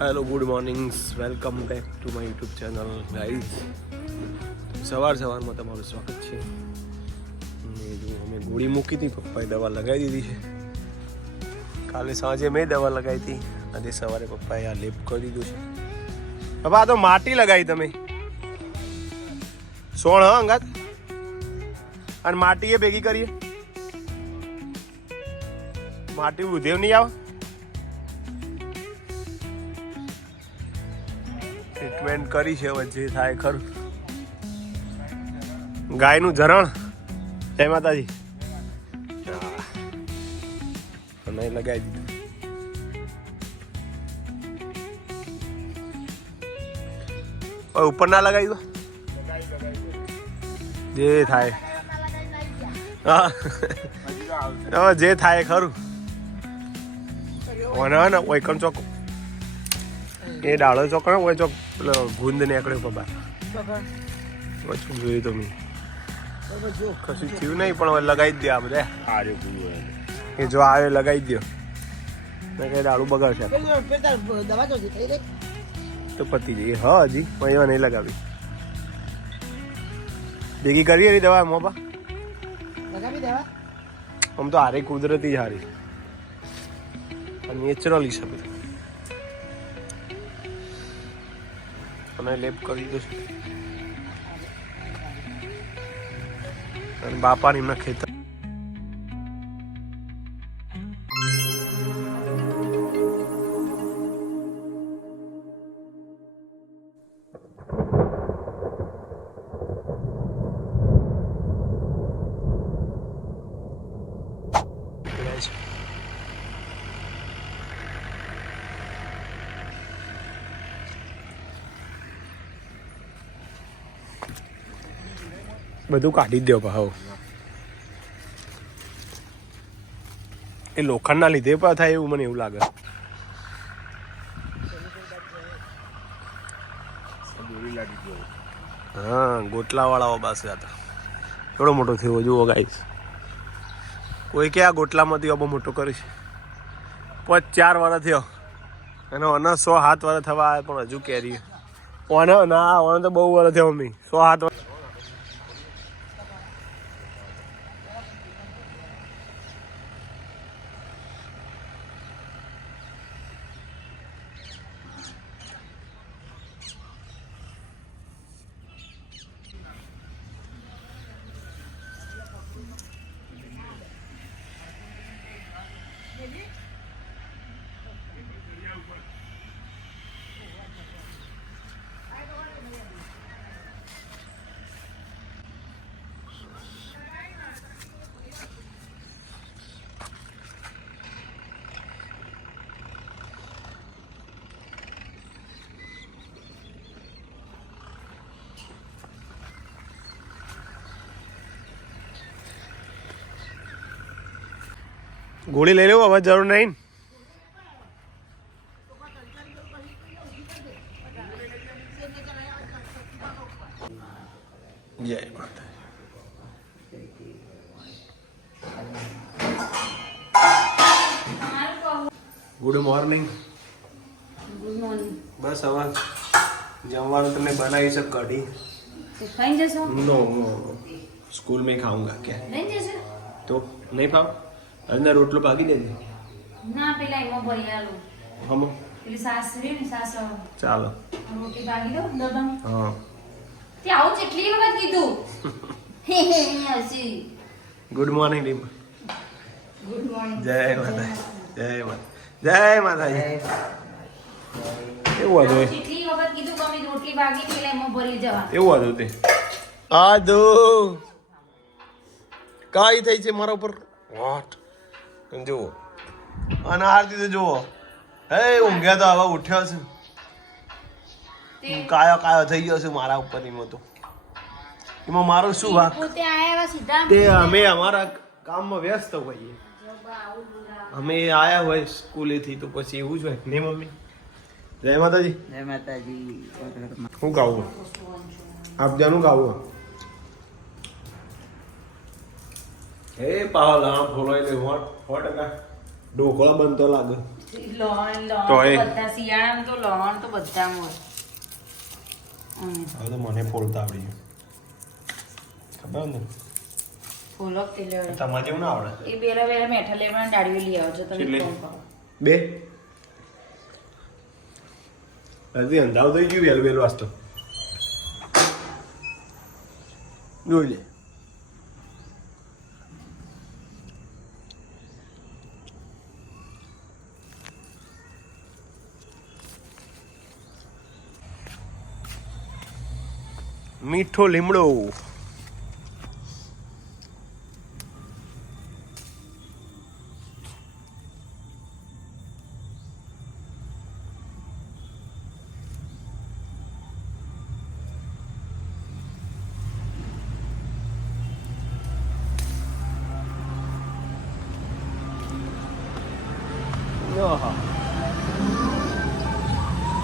Hello good morning welcome back to my YouTube channel guys સવાર સવારમાં તમારું સ્વાગત છે. જો, અમે ગોળી મૂકી હતી પપ્પાએ દવા લગાવી દીધી છે. કાલે સાંજે મેં દવા લગાવી હતી. આજે સવારે પપ્પાએ આ લેપ કરી દીધું છે. પપ્પા, આ તો માટી લગાવી તમે. સોણ, હા, અંગાત? અને માટી એ ભેગી કરીએ. માટી ઉધેવ નહીં આવે? ટ્રીટમેન્ટ કરી છે, હવે જે થાય ખરું. ગાયનું ઝરણ. જય માતાજી. અને લગાવી દીધું. ઉપર ના લગાવી દો. જે થાય. હા. જે થાય ખરું. ઓને ઓય, કમ ચોક. એ ડાળો ચોકડો હોય ચોક પેલો ગુંદ નીકળ્યો પપ્પા વચ્ચે જોયું તો મેં. કશું થયું નહીં પણ હવે લગાવી દે આ બધા. ગુરુ એ જો આવે લગાવી દો મેં કઈ ડાળું બગાડશે. તો થઈ રહી તો પતી જઈએ હા હજી પણ એવા નહીં લગાવી. ભેગી કરી એની દવા મોપા લગાવી આમ તો હારી કુદરતી જ હારી નેચરલી છે બધું. અને લેપ કરી દીધો છે. બાપાની એમના ખેતર પીડાય બધું કાઢી જ દો ભાવ. એ લોખંડના લીધે પણ થાય એવું મને એવું લાગે. હા ગોટલા વાળાઓ પાસે હતા. એવડો મોટો થયો જુઓ ગાઈશ કોઈ કે આ ગોટલામાંથી અબો મોટો કરીશ પાંચ ચાર વર્ષ થયો. અને સો સાત વર્ષ થવા આવે પણ હજુ કેરી ઓને, ના, ઓને તો બહુ વર્ષ થયો મમ્મી. સો સાત વર્ષ ગોળી લઈ લેવું હવે જરૂર નહીં ને? જય માતા ગુડ મોર્નિંગ ગુડ મોર્નિંગ બસ હવે જમવાનું તમને બનાવી છે કઢી તો ખાઈ જશો નો સ્કૂલ में खाऊंगा क्या લઈ જશો તો નહીં ભાવ અંદર રોટલો પાકી દેજે ના પેલા એમાં ભરી આલું. હમો. પેલી સાસ રે ને સાસ ચાલો. રોટી પાકી દો દબમ હા. તે આવું કેટલી વખત કીધું. હે હે હસી ગુડ મોર્નિંગ ડીમ ગુડ મોર્નિંગ જય માતા જય માતા જય માતાજી. એવું હતું કેટલી વખત કીધું કે રોટલી ભાગી પેલા એમાં ભરી જવા. એવું હતું તે? આદુ. કાઈ થઈ છે મારા ઉપર. વોટ જુઓ? અને આરતી તો જુઓ. હે ઊંઘ્યા તો હવે ઉઠ્યો છે. તે કાયો કાયો થઈ ગયો છે મારા ઉપર એમાં તો. એમાં મારો શું વાંક? તે અમે અમારા કામમાં વ્યસ્ત હોઈએ. અમે આયા હોય સ્કૂલેથી તો પછી એવું જ હોય. ને મમ્મી? જય માતાજી. જય માતાજી. શું ગાવું? આપ જાનું ગાવું? હે પાવલ હા ફોલોઈ લે સો ટકા ઢોકળા બનતો લાગે. લોણ લોણ તો તો બધા શિયાળામાં તો લોણ તો બધામાં હોય. હમ, હવે તો મને ફોલતા આવડી ગયું. ખબર ને? ફૂલો તે લેવડે. તમારે જેવું ના આવડે. એ બેરા બેરા મેઠા લેવાના ડાળીઓ લઈ આવજો તમે બે? હજી અંધાવ થઈ ગયું વહેલું વહેલું વાસ્તો. જોઈ લે. મીઠો લીમડો.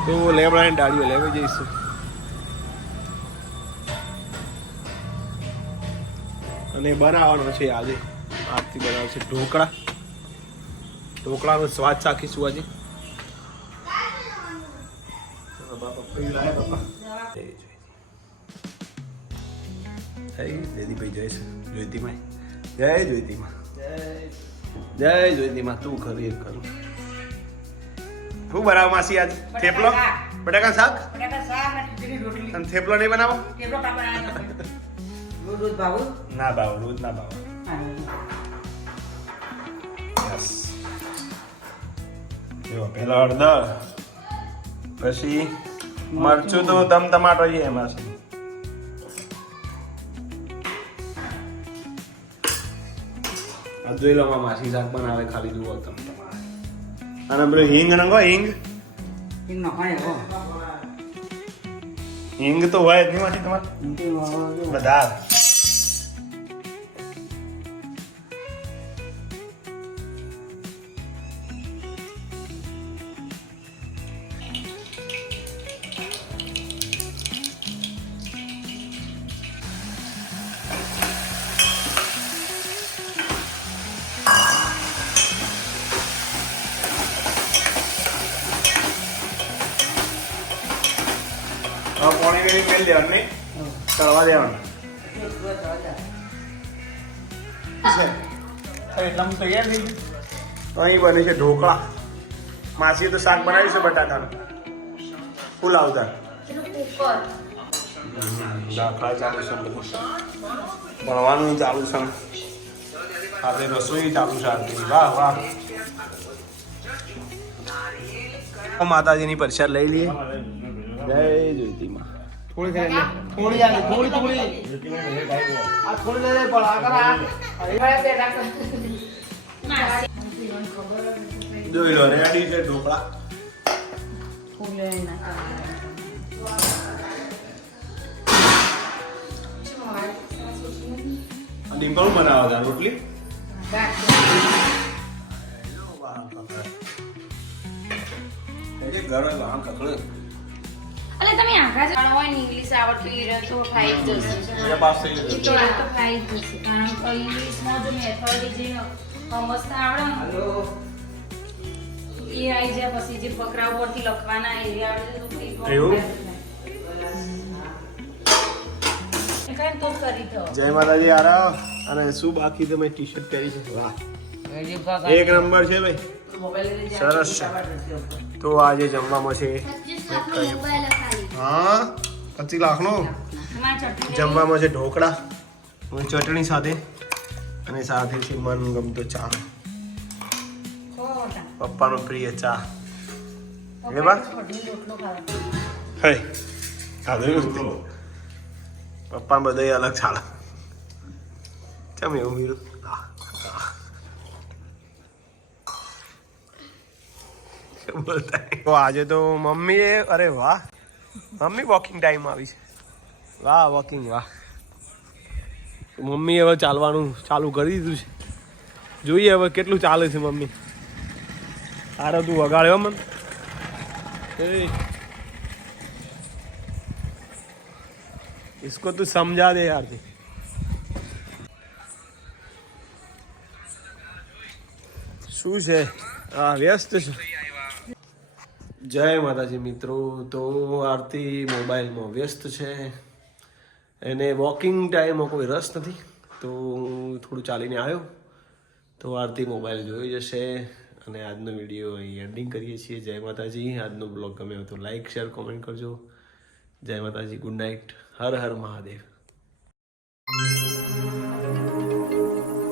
તો લેમડાની ડાળીઓ લેવા જઈશું અને બનાવવાનો છે આજે. આજથી બનાવશે ઢોકળા. ઢોકળાનો સ્વાદ ચાખીશું આજે. જયદીભાઈ જય જ્યોતિમાં. જય જ્યોતિમાં. જય જ્યોતિમાં. તું ખરી એક ખરું શું બનાવો માસી આજ? થેપલો? બટાકા શાક? બટાકા શાક અને થેપલો નહીં બનાવો? કાપડ આ રોજ રોજ ભાવું ના ભાવ રોજ ના ભાવ યસ જો પહેલા હળદર પછી મરચું તો તમ ટમાટો છે એમાં છે આ જોઈ લો માં માસી શાક બનાવે ખાલી જુઓ તમ તમારે અને પેલું હિંગ રંગો હિંગ હિંગ નખાય હો હિંગ તો હોય જ નહીં માસી તમારે બધા પાણી વેરી મેલ દેવાનું. તળવા દેવાનું. છે. એટલામાં તૈયાર થઈ ગયું? અહીં બને છે ઢોકળા. માસી તો શાક બનાવી છે બટાકાનું. ફૂલ આવતા. દાખલા ચાલુ છે ભણવાનું ચાલુ છે. આપણે રસોઈ ચાલુ છે આરતી વાહ વાહ. માતાજીની પ્રસાદ લઈ લઈએ. જય જ્યોતિમાં. થોડી થઈ થોડી આવી થોડી થોડી. આ થોડી દે પણ આ માસી જોઈ લો રેડી છે ઢોકળા. આ ડિમ્પલ બનાવવા હતા રોટલી. ઘર વાહન કકડે અલે તમે આખા જાણો હોય ને ઇંગ્લિશ આવડતું ઈ રહે તો ફાઈ જ જશે. મેરા પાસ થઈ જશે. તો આ તો ફાઈ જ જશે. કારણ કે ઇંગ્લિશમાં જો મેથડ જે સમજતા આવડે એ આવી જાય પછી જે ફકરા ઉપરથી લખવાના એ આવડે તો એવું? જય માતાજી આરા અને શું બાકી તમે ટી શર્ટ પહેરી છે. વાહ. એક નંબર છે ભાઈ. સરસ છે. તો આજે જમવામાં છે. હા પચી લાખનો જમવામાં છે ઢોકળા ચટણી સાથે અને સાથે છે મનગમતો ચા. પપ્પાનો પ્રિય ચા. એ બા પપ્પા બધા અલગ ચાલે ચમ એવું મીરું? આજે તો મમ્મીએ, અરે વાહ. મમ્મી વોકિંગ ટાઈમ આવી છે વાહ વોકિંગ વાહ મમ્મી હવે ચાલવાનું ચાલુ કરી દીધું છે જોઈએ હવે કેટલું ચાલે છે મમ્મી આરો તું વગાડ્યો મન એ इसको तू समझा दे यार जी શું છે હા વ્યસ્ત છું જય માતાજી મિત્રો, તો આરતી મોબાઈલમાં વ્યસ્ત છે. એને વોકિંગ ટાઈમમાં કોઈ રસ નથી, તો હું થોડું ચાલીને આવ્યો. તો આરતી મોબાઈલ જોઈ જશે અને આજનો વીડિયો અહીં એન્ડિંગ કરીએ છીએ. જય માતાજી, આજનો બ્લોગ ગમે તો લાઈક શેર કોમેન્ટ કરજો. જય માતાજી ગુડ નાઇટ હર હર મહાદેવ.